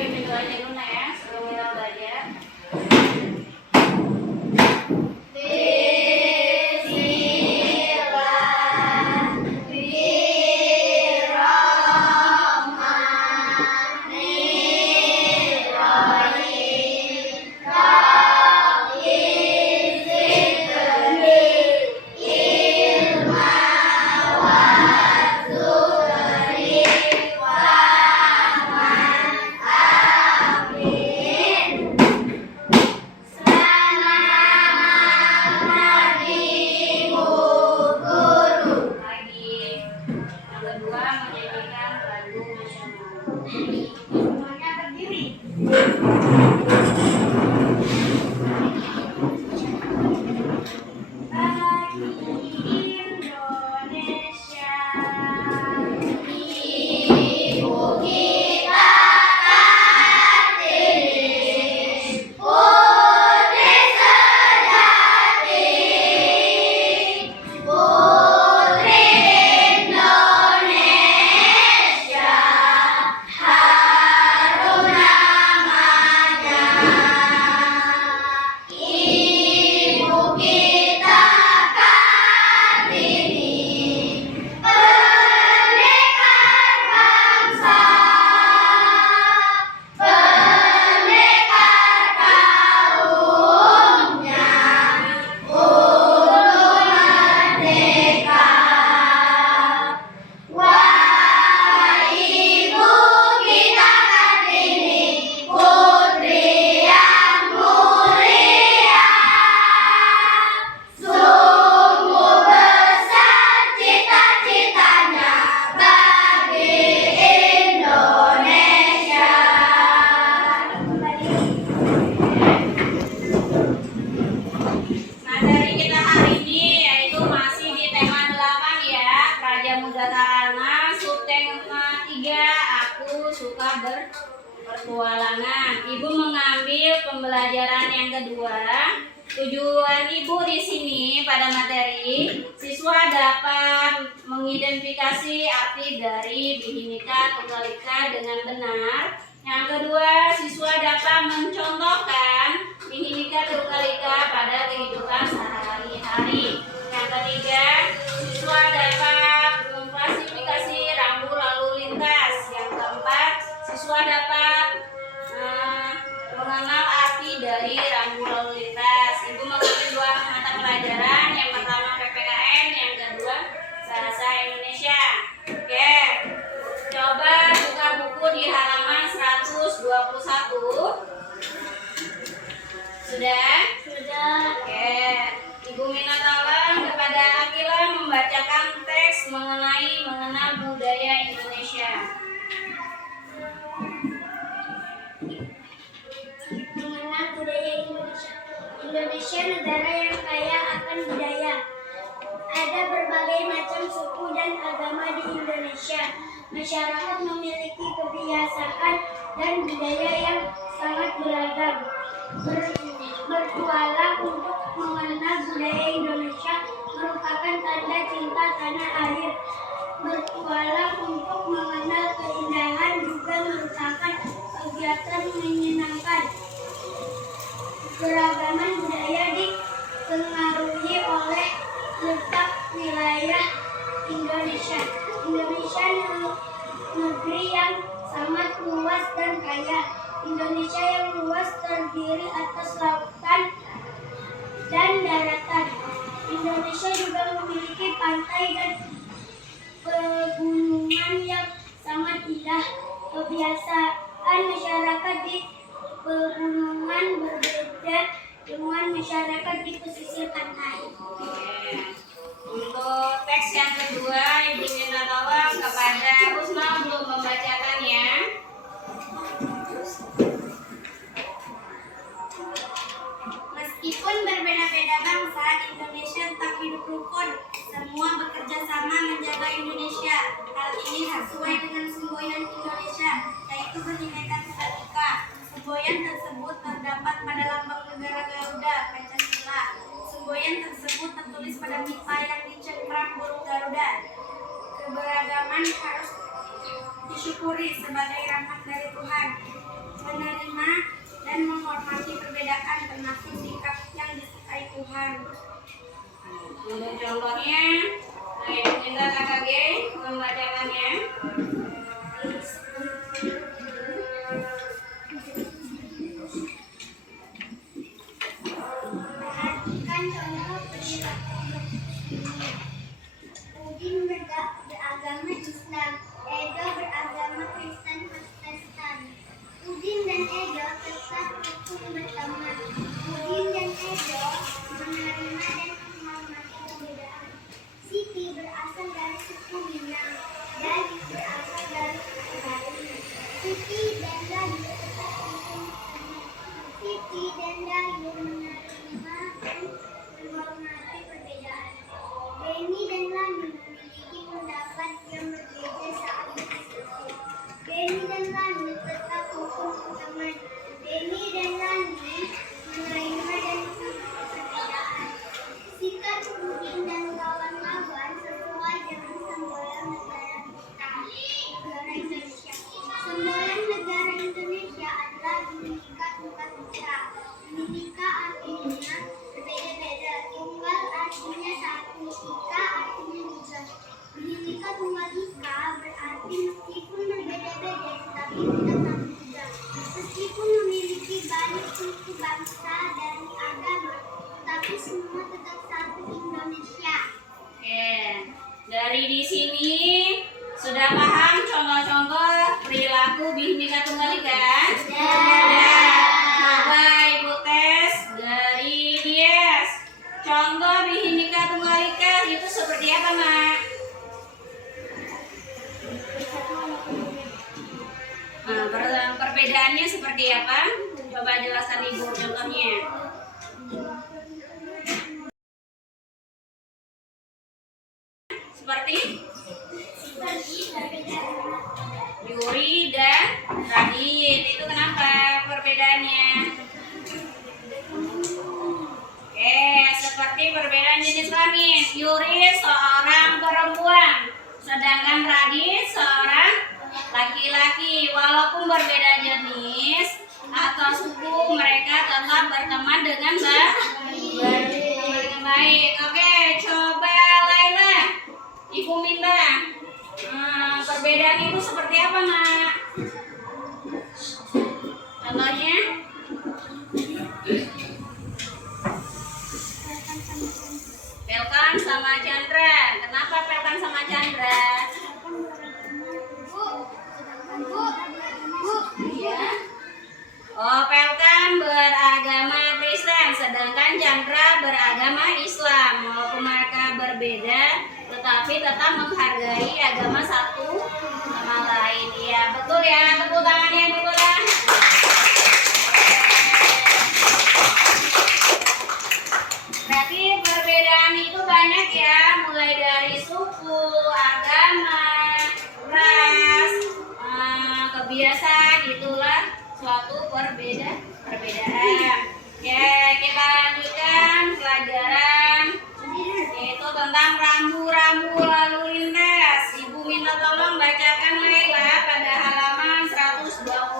pimpin belajar dulu ya, sebelum kita belajar. Berpetualangan. Ibu mengambil pembelajaran yang kedua. Tujuan Ibu di sini pada materi siswa dapat mengidentifikasi arti dari Bhinneka Tunggal Ika dengan benar. Yang kedua, siswa dapat mencontohkan Bhinneka Tunggal Ika pada kehidupan sehari-hari. Yang ketiga, siswa dapat mengklasifikasi rambu lalu lintas. Yang keempat, siswa dapat mengenal arti dari rambu lalu lintas. Ibu mengambil dua mata pelajaran, yang pertama PPKN, yang kedua Bahasa Indonesia. Oke, coba buka buku di halaman 121. Sudah? Sudah. Oke, Ibu minta tolong kepada Akila membacakan teks mengenal budaya Indonesia. Mengenal budaya Indonesia. Indonesia negara yang kaya akan budaya. Ada berbagai macam suku dan agama di Indonesia. Masyarakat memiliki kebiasaan dan budaya yang sangat beragam. Bertualang untuk mengenal budaya Indonesia merupakan tanda cinta tanah air. Bertualang untuk mengenal keindahan juga merupakan kegiatan menyenangkan. Keragaman budaya dipengaruhi oleh letak wilayah Indonesia. Indonesia negeri yang sangat luas dan kaya. Indonesia yang luas terdiri atas lautan dan daratan. Indonesia juga memiliki pantai dan pegunungan yang sangat indah. Kebiasaan masyarakat di pegunungan berbeda dengan masyarakat di pesisir pantai. Untuk teks yang kedua, Ibu minta tolong kepada Usma untuk membacakannya. Meskipun berbeda-beda bangsa, Indonesia tetap hidup rukun. Semua bekerja sama menjaga Indonesia. Hal ini sesuai dengan semboyan Indonesia, yaitu Bhinneka Tunggal Ika. Semboyan tersebut terdapat pada lambang negara Garuda, Pancasila. Semboyan tersebut tertulis pada pipa yang dicengkram burung Garuda. Keberagaman harus disyukuri sebagai rahmat dari Tuhan. Tuhan. Untuk contohnya, Ibu minta kakak G membacakannya. Perhatikan contoh perilaku Udin beragama Islam, Edo beragama Kristen Protestan. Udin dan Edo tetap rukun berteman. Udin dan Edo menerima dan menghormati perbedaan. Siti berasal dari suku Minang, Dayu berasal dari suku Bali. Siti dan Dayu tetap rukun berteman. Siti dan Dayu menerima dan menghormati perbedaan. Beni dan Lani memiliki pendapat yang berbeda saat berdiskusi. Beni dan Lani tetap rukun berteman. Beni dan Lani menerima dan menghormati perbedaan. Sikap Udin dan kawan-kawan sesuai dengan semboyan negara kita, negara Indonesia. Semboyan negara Indonesia adalah Bhinneka Tunggal Ika. Bhinneka artinya berbeda-beda, tunggal artinya satu, ika artinya juga. Bhinneka Tunggal Ika berarti meskipun berbeda-beda tetapi kita satu juga. Meskipun memiliki banyak suku, bangsa, dan agama, tetapi semua tetap satu Indonesia. Oke, dari di sini sudah paham contoh-contoh perilaku Bhinneka Tunggal Ika? Sudah. Coba Ibu tes dari Dies. Contoh Bhinneka Tunggal Ika itu seperti apa, Mak? Nah, perbedaannya seperti apa? Coba jelaskan Ibu contohnya. Seperti Yuri dan Radin. Itu kenapa perbedaannya? Oke, seperti perbedaan jenis kelamin. Yuri seorang perempuan, sedangkan Radin seorang laki-laki. Walaupun berbeda jenis atau suku, mereka tetap berteman dengan baik. Oke, coba Laila. Ibu minta perbedaan itu seperti apa, Mak? Contohnya? Pelkan sama Chandra. Kenapa Pelkan sama Chandra? Iya. Oh, Pelkan beragama Kristen, sedangkan Chandra beragama Islam. Walaupun mereka berbeda, tetapi tetap menghargai agama satu sama lain. Iya, betul ya. Tepuk tangannya dulu lah. Berarti perbedaan itu banyak ya, mulai dari suku, agama, ras, kebiasaan, itulah suatu perbedaan. Ya, kita lanjutkan pelajaran yaitu tentang rambu-rambu lalu lintas. Ibu minta tolong bacakan Laila pada halaman 120.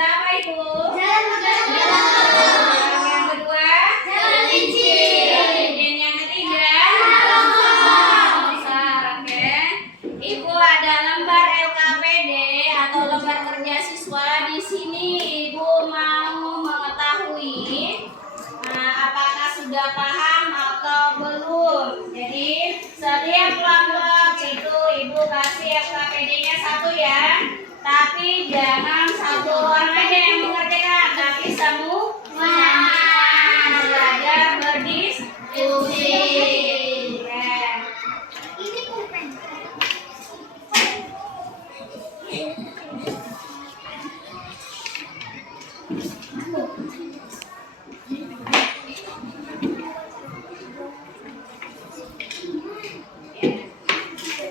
tanda apa itu? Jalan bergelombang. Yang kedua? Jalan licin. Dan yang ketiga? Longsor. Besar, oke. Ibu ada lembar LKPD atau lembar kerja siswa. Di sini Ibu mau mengetahui apakah sudah paham atau belum. Jadi setiap kelompok itu Ibu kasih LKPD-nya satu ya. Tapi jangan satu orang aja yang mengerjakan, tapi semua belajar berdiskusi. Ya. Ini pulpen.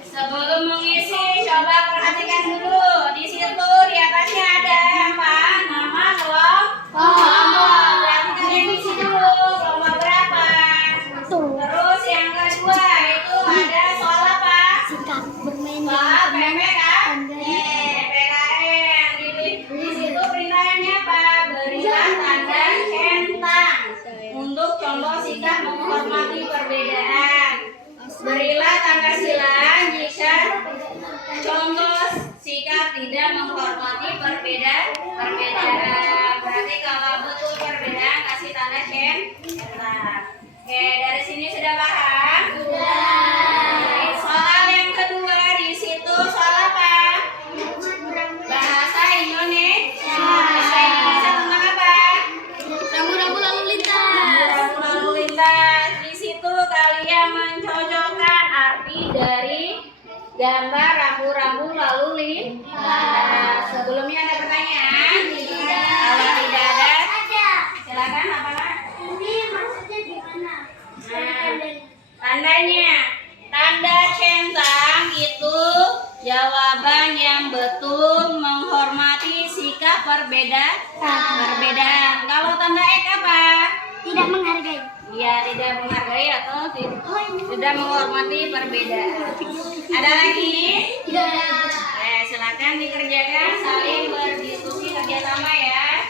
Sebelum mengisi, coba perhatikan dulu. Di situ di atasnya ada apa? Nama kelompok. Berarti kalian isi dulu kelompok berapa. Terus yang kedua itu ada soal apa? Sikap bermain Soal PPKN. Di situ perintahnya apa? Berilah tanda centang untuk contoh sikap menghormati perbedaan. Berilah tanda silang jika contoh sikap tidak menghormati perbedaan. Berarti kalau betul perbedaan kasih tanda centang. Oke, dari sini sudah paham? Sudah. Soal yang kedua di situ soal apa? Bahasa Indonesia. Bahasa Indonesia tentang apa? Rambu-rambu lalu lintas. Lalu lintas. Di situ kalian mencocokkan arti dari gambar rambu-rambu lalu lintas. Sebelumnya ada pertanyaan? Kalau tidak ada, silakan apa Kak? Ini maksudnya gimana? Tandanya, tanda centang itu jawaban yang betul menghormati sikap perbedaan. Kalau tanda X apa? Tidak menghargai. Ya, tidak menghargai atau tidak menghormati perbedaan. Ada lagi? Tidak. Silakan dikerjakan, saling berdiskusi kerjasama ya.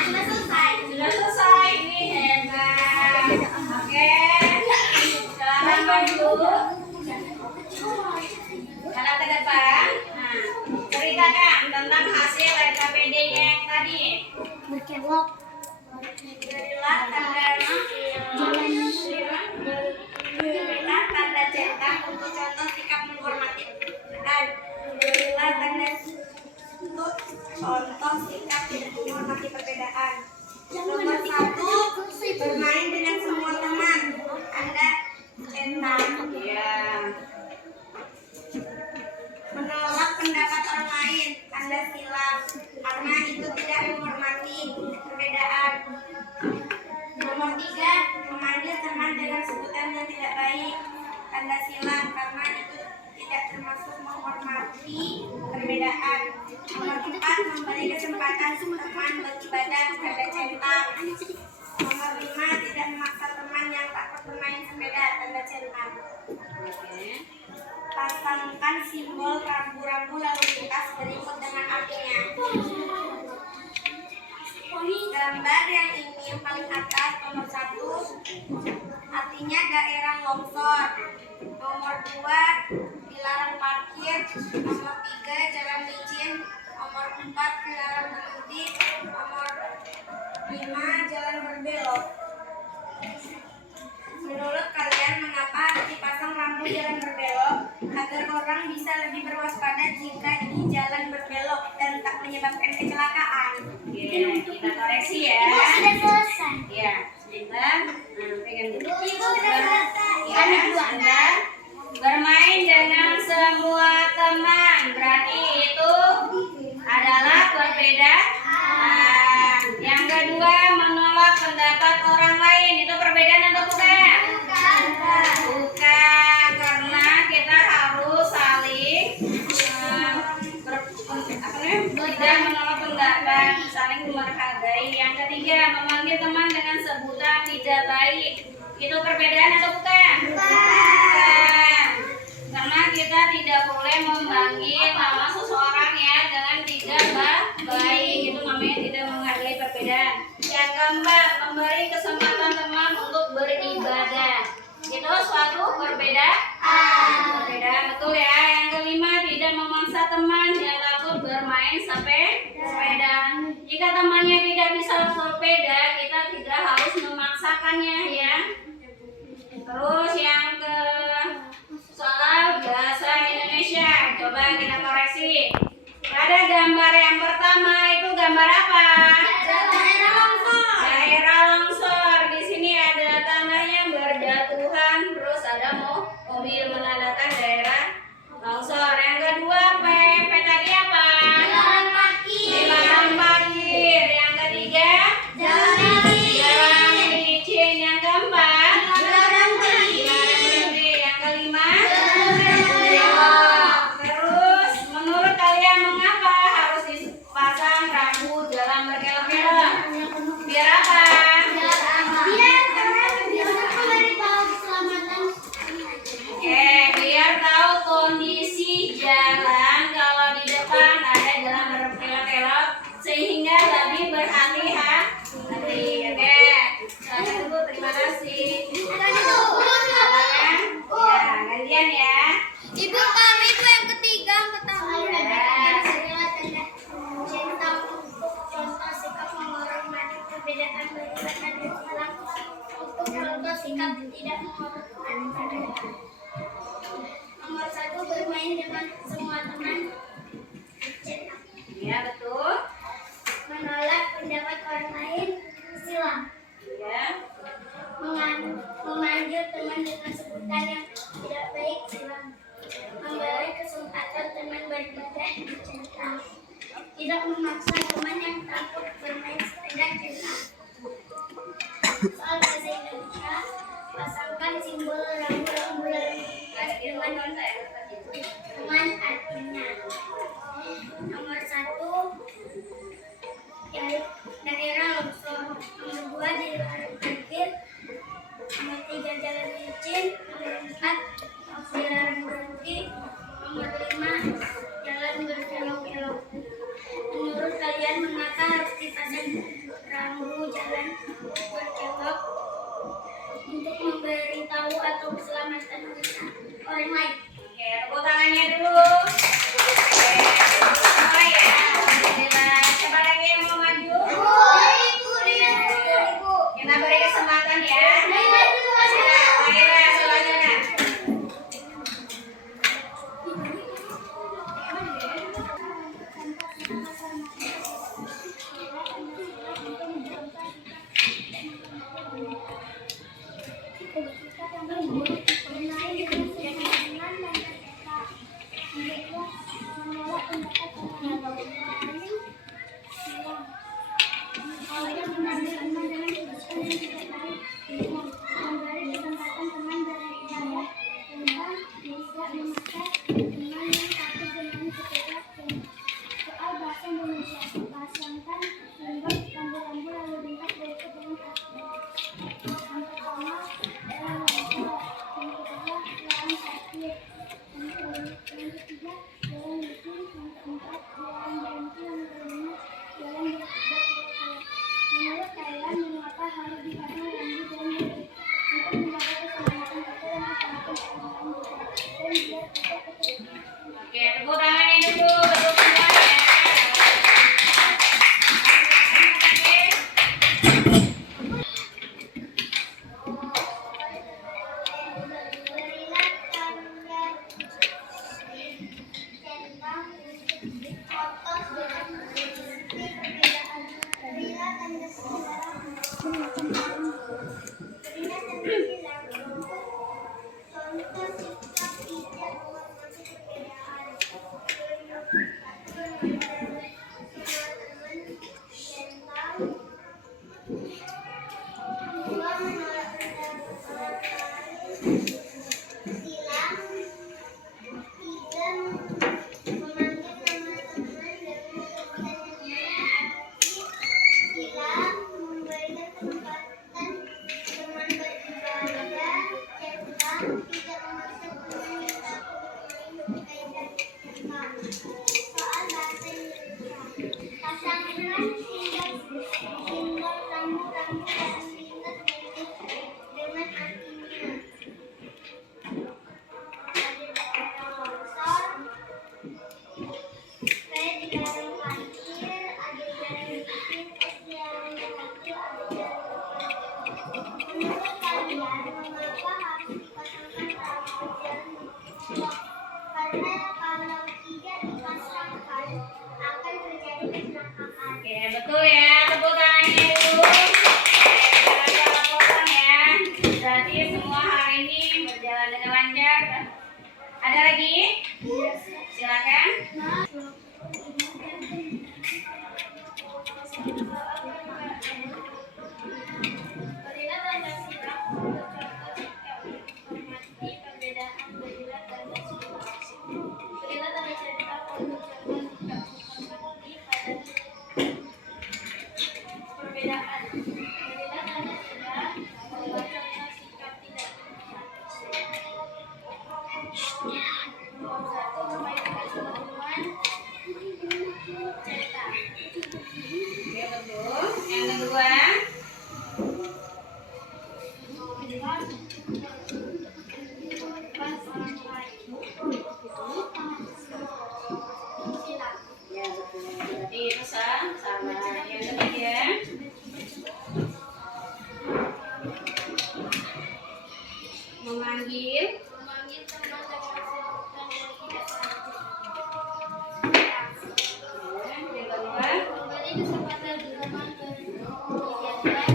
Sudah selesai. Sudah selesai, ini hebat. Oke, sekarang maju. Karena ke depan. Nah, ceritakan tentang hasil LKPD-nya yang tadi. Berkelok. Berilah tanda Berilah tanda centang untuk contoh sikap menghormati perbedaan. Berilah tanda untuk contoh sikap tidak menghormati perbedaan. Nomor 1, bermain dengan semua teman. Tanda centang. Ya. Menolak pendapat orang lain. Tanda silang. Karena itu tidak menghormati perbedaan. Nomor 3, memanggil teman dengan sebutan yang tidak baik. Tanda silang. Karena itu tidak termasuk menghormati perbedaan. Nomor 4, memberi kesempatan teman beribadah. Tanda centang. Nomor 5, tidak memaksa teman yang takut bermain sepeda. Tanda centang. Oke. Pasangkan simbol rambu-rambu lalu lintas berikut dengan artinya. Gambar yang ini yang paling atas, nomor 1, artinya daerah longsor. Nomor 2, dilarang parkir. Nomor 3, jalan licin. Nomor 4, dilarang berhenti. Nomor 5, jalan berbelok. Menurut kalian mengapa dipasang lampu jalan berbelok? Agar orang bisa lebih berwaspada jika ini jalan berbelok dan tak menyebabkan kecelakaan. Oke, kita koreksi ya. Ibu sudah selesai. Ya, sebentar. Nah, pegang dulu. Ibu sudah selesai. Ya, sebentar. Bermain dengan semua teman, berarti itu adalah perbedaan. Yang kedua, menolak pendapat orang lain, itu perbedaan atau bukan? Bukan, karena kita harus saling tidak menolak pendapat, saling menghargai. Yang ketiga, memanggil teman dengan sebutan tidak baik, itu perbedaan atau bukan? Bukan. Karena kita tidak boleh memanggil nama seseorang ya dengan tidak baik, itu namanya tidak menghargai perbedaan. Yang keempat, memberi kesempatan teman untuk beribadah, itu suatu perbedaan, betul ya. Yang kelima, tidak memaksa teman yang takut bermain sepeda. Jika temannya tidak bisa bersepeda, kita tidak harus memaksakannya ya. Terus yang ke soal bahasa Indonesia, coba kita koreksi. Pada gambar yang pertama itu gambar apa? Daerah longsor. Daerah longsor. Di sini ada tanah yang berjatuhan, terus ada mobil menandakan daerah longsor. Yang kedua, P tadi apa? Jalan kaki. Jalan parkir. Yang ketiga, Jalan jalan licin. Yang keempat, Jalan berhenti. jalan berhenti. Yang kelima, Belok. terus menurut kalian mengapa harus dipasang rambu jalan berkelok-kelok? Biar apa? Biar tahu kondisi jalan, kalau di depan ada jalan berkelok-kelok sehingga lebih berhati-hati. Oke, saya dulu, terima kasih. Silakan. Ya, gantian ya. Ibu kami itu yang ketiga ketahui contoh sikap menghormati perbedaan berdasarkan Islam untuk contoh sikap tidak menghormati perbedaan. Nomor 1, bermain dengan semua teman. Ya, betul. Menolak pendapat orang lain. Silam. Ya. Memanggil teman dengan sebutan yang tidak baik. Silam. Memberi kesempatan teman beribadah. Centang. Tidak memaksa teman yang takut bermain sepeda. Centang. Soal bahasa Indonesia, pasangkan simbol rambu-rambu lalu lintas dengan artinya. Nomor 1, daerah longsor. Nomor 2, jalan parkir. Nomor 3, jalan licin. Nomor 4, jalan berhenti. Nomor 5, jalan berkelok-kelok. Menurut kalian mengapa harus dipasang rambu jalan berkelok? Untuk memberitahu atau keselamatan orang lain. Oke, tepuk tangannya dulu. Oke, semua ya. Alhamdulillah. Siapa lagi yang mau maju? Kita beri kesempatan ya. Laila, selanjutnya. Soal bahasa Indonesia. Contoh sikap tidak menghormati perbedaan. Dua, menolak pendapat lain. Silang. Tiga, memanggil nama teman dengan sebutan yang arti. Silang, memberikan kesempatan teman beribadah. Centang, tidak memaksa teman yang takut memenuhi kaidah centang. Soal bahasa Indonesia. Pasangan simbol rambu-rambu dan lintas dengan artinya ada daerah longsor, P dilarang parkir, ada dilarang bikin, S dilarang mengadu, ada dilarang berpergian. Menurut kalian, mengapa harus dipasangkan rambu dan longsor? Karena kalau tidak dipasangkan akan terjadi kecelakaan. Oke, betul ya. Tepuk tangannya dulu. Potong ya. Berarti semua hari ini berjalan dengan lancar. Ada lagi? Silakan. Berilah tanda sikap untuk contoh sikap menghormati perbedaan. Berilah tanda sikap. Berilah tanda sikap untuk contoh sikap menghormati perbedaan. Berilah tanda sikap untuk contoh sikap tidak menghormati. Nomor 1, membaikkan teman. Cerita. Oke, betul. Yang kedua. Ya, betul. Berarti itu sama. Yang ketiga. Memanggil. Memanggil teman dengan sebutan yang tidak pasti. Yang kedua. Memberi kesempatan teman berkegiatan.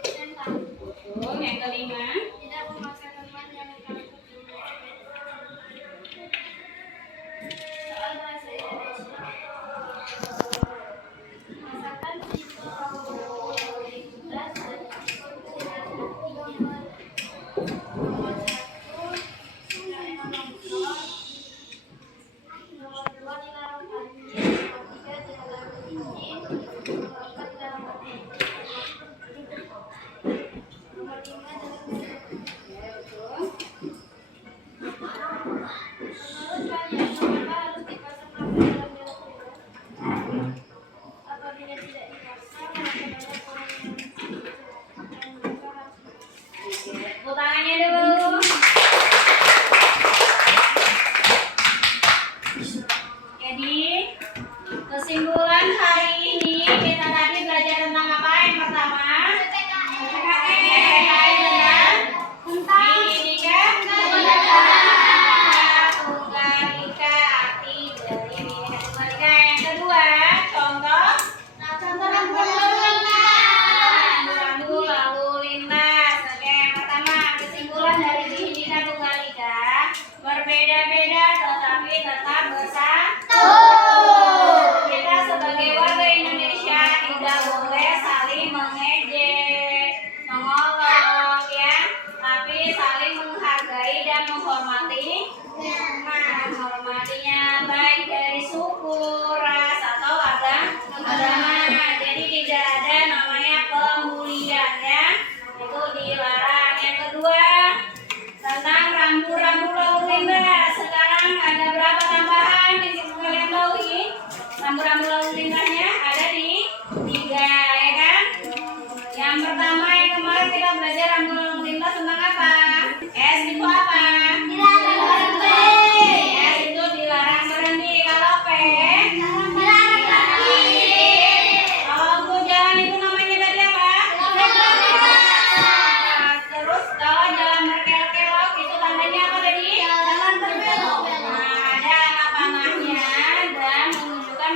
Tentang Betul. Yang kelima. tidak memaksa teman yang takut soal bahasa Indonesia. Masakan simbol rambu-rambu yang lintas dan jelas artinya. Nomor 1, daerah longsor. Nomor 2, dilarang parkir. Nomor 3, dilarang izin. Nomor 4, dilarang berhenti. Nomor 5, dilarang. Ya, betul. Menurut kalian, mengapa harus dipasang rambu dalam belok-belok? Apabila tidak dipasang, maka banyak orang yang mereka harus Oke, tepuk tangannya dulu. Jadi, kesimpulan hari ini kita tadi belajar tentang apa? Yang pertama, PPKN dan Bhinneka Tunggal Ika, arti dari Bhinneka Tunggal Ika. Yang kedua, contoh rambu lalu lintas. Oke, yang pertama, kesimpulan dari Bhinneka Tunggal Ika, berbeda-beda tetapi tetap bersatu. Kita sebagai warga Indonesia tidak boleh saling mengejek, mengolok ya, tapi saling menghargai dan menghormati. Menghormatinya baik dari suku, ras atau agama. Jadi tidak ada namanya pembulian ya. Itu dilarang. Yang kedua, tentang rambu-rambu lalu lintas. Sekarang ada berapa tambahan yang kalian tahu ini? Rambu-rambu lalu lintasnya ada di 3 ya kan? Yang pertama yang kemarin kita belajar rambu lalu lintas tentang apa? S itu apa? S itu dilarang berhenti. Kalau P dilarang parkir. Kalau untuk jalan itu namanya tadi apa? Terus kalau jalan berkelok-kelok itu tandanya apa tadi? Jalan berbelok. Nah, ada anak panahnya dan menunjukkan